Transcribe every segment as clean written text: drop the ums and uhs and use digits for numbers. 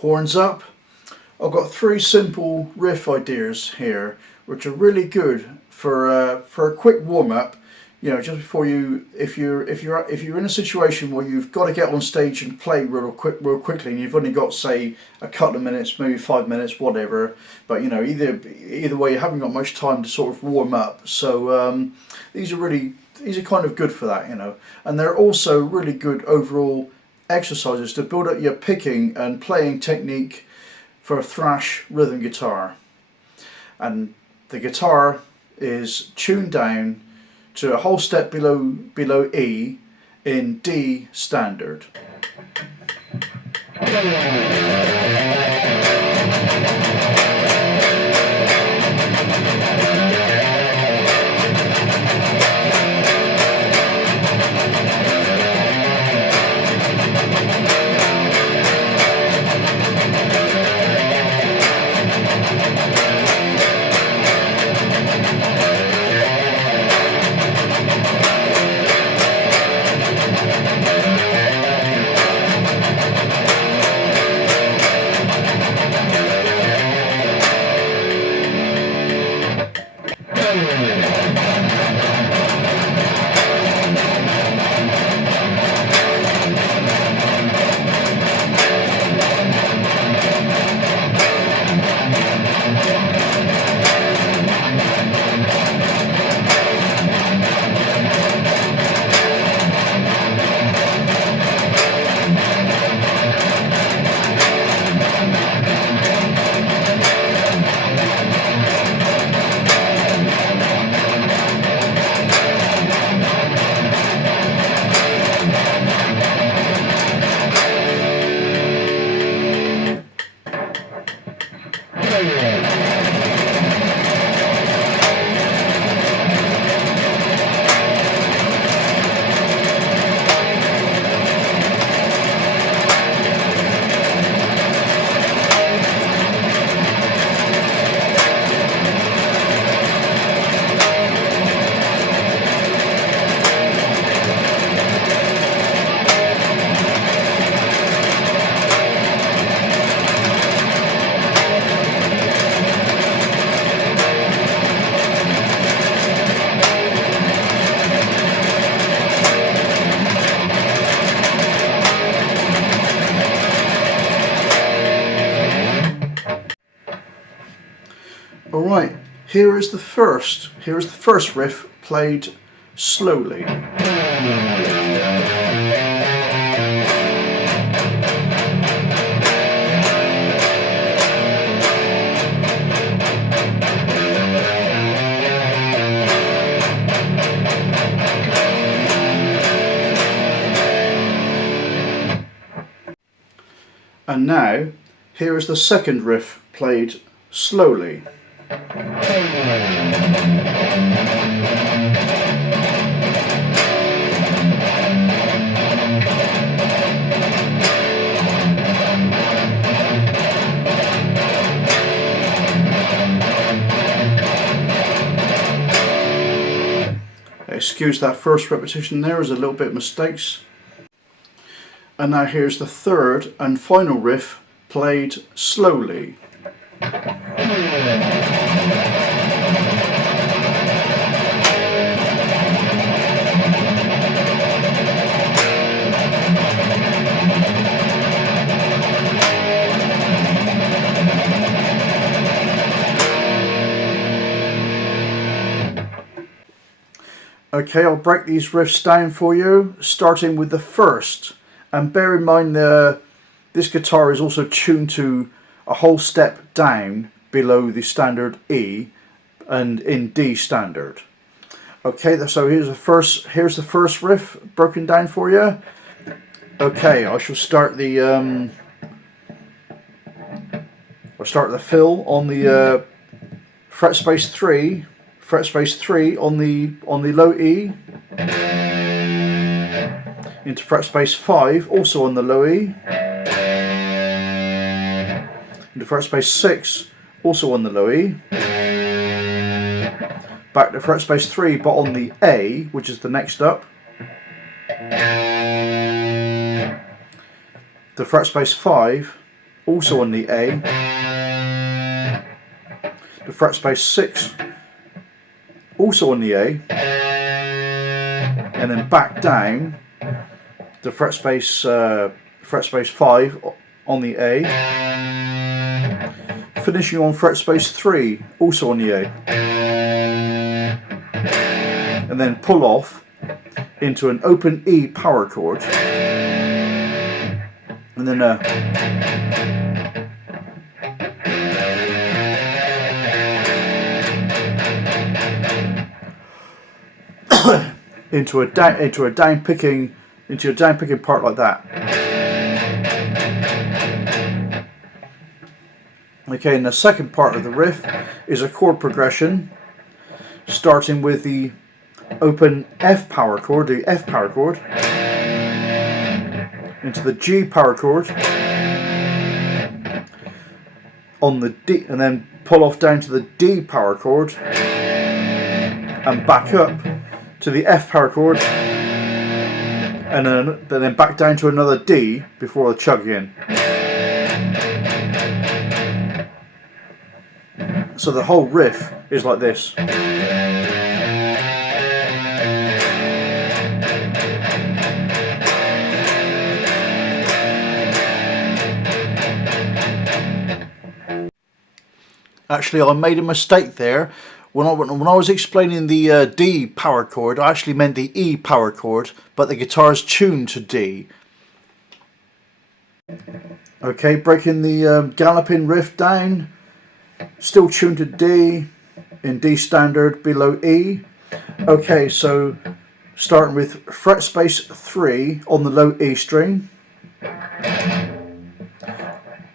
horns up. I've got three simple riff ideas here, which are really good for a quick warm up. You know, just before you, if you're in a situation where you've got to get on stage and play real quickly, and you've only got, say, a couple of minutes, maybe 5 minutes, whatever. But you know, either way, you haven't got much time to sort of warm up. So these are kind of good for that, you know. And they're also really good overall exercises to build up your picking and playing technique for a thrash rhythm guitar. And the guitar is tuned down to a whole step below E in D standard. Alright, here is the first riff played slowly. And now, here is the second riff played slowly. Excuse that first repetition there, there's a little bit of mistakes. And now here's the third and final riff played slowly. Okay, I'll break these riffs down for you, starting with the first. And bear in mind this guitar is also tuned to a whole step down below the standard E and in D standard. Okay, so here's the first riff broken down for you. Okay, I shall start the fill on the fret space 3 on the low E, into fret space 5 also on the low E, into fret space 6 also on the low E, back to fret space 3 but on the A, which is the next up, to fret space 5 also on the A, the fret space 6, also on the A, and then back down the fret space 5 on the A, finishing on fret space 3, also on the A, and then pull off into an open E power chord, and then into a down picking part like that. Okay, and the second part of the riff is a chord progression, starting with the open F power chord, the F power chord, into the G power chord, on the D, and then pull off down to the D power chord, and back up to the F power chord, and then back down to another D before the chug again. So the whole riff is like this. Actually, I made a mistake there. When I was explaining the D power chord, I actually meant the E power chord, but the guitar is tuned to D. Okay, breaking the galloping riff down, still tuned to D, in D standard below E. Okay, so starting with fret space 3 on the low E string,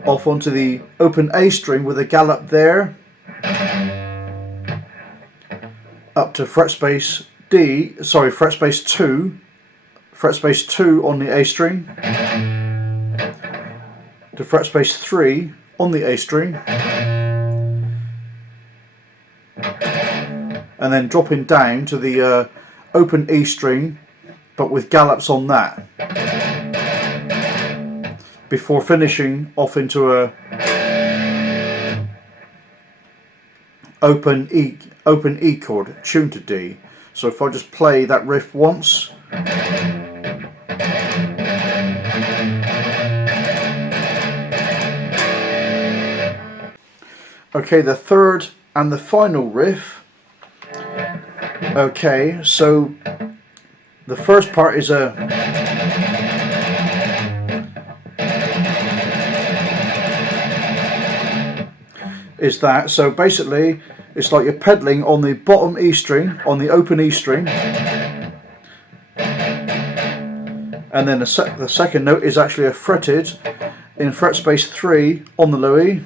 off onto the open A string with a gallop there, up to fret space 2 on the A string, to fret space 3 on the A string, and then dropping down to the open E string, but with gallops on that, before finishing off into a open E chord tuned to D. So if I just play that riff once. Okay, the third and the final riff. Okay, so the first part is that. So basically, it's like you're pedaling on the bottom E string, on the open E string, and then the second note is actually a fretted in fret space 3 on the low E,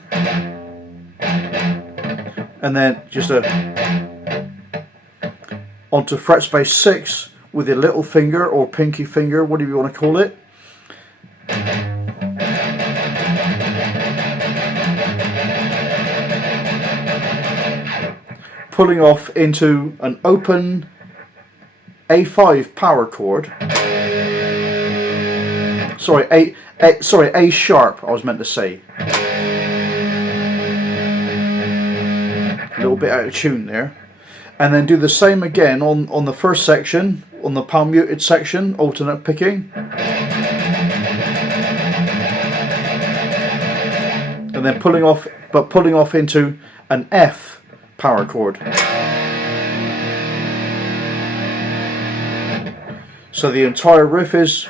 and then just onto fret space 6 with your little finger or pinky finger, whatever you want to call it. Pulling off into an open A5 power chord. Sorry, A sharp, I was meant to say. A little bit out of tune there. And then do the same again on the first section, on the palm muted section, alternate picking. And then pulling off into an F power chord. So the entire riff is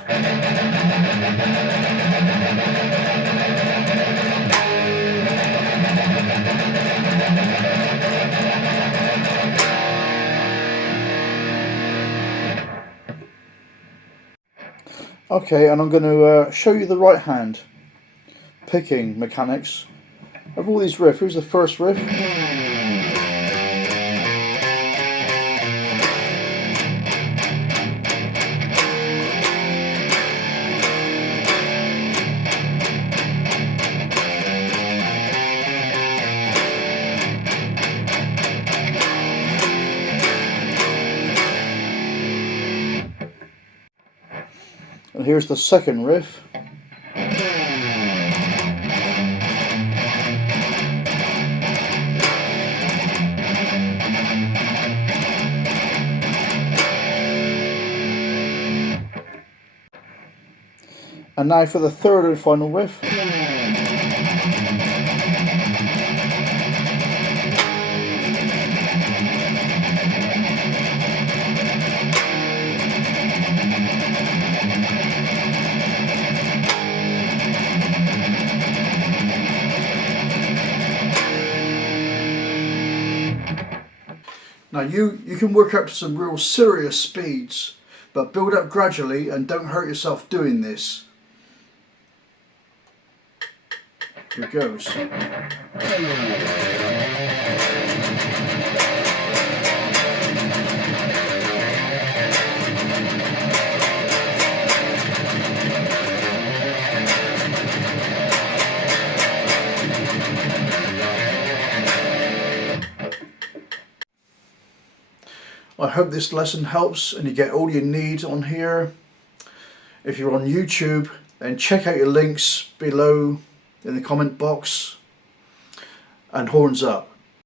okay, and I'm going to show you the right hand picking mechanics of all these riffs. Here's the first riff. And here's the second riff. And now for the third and final riff. Now you can work up to some real serious speeds, but build up gradually and don't hurt yourself doing this. Here goes. I hope this lesson helps and you get all you need on here. If you're on YouTube, then check out your links below in the comment box, and horns up.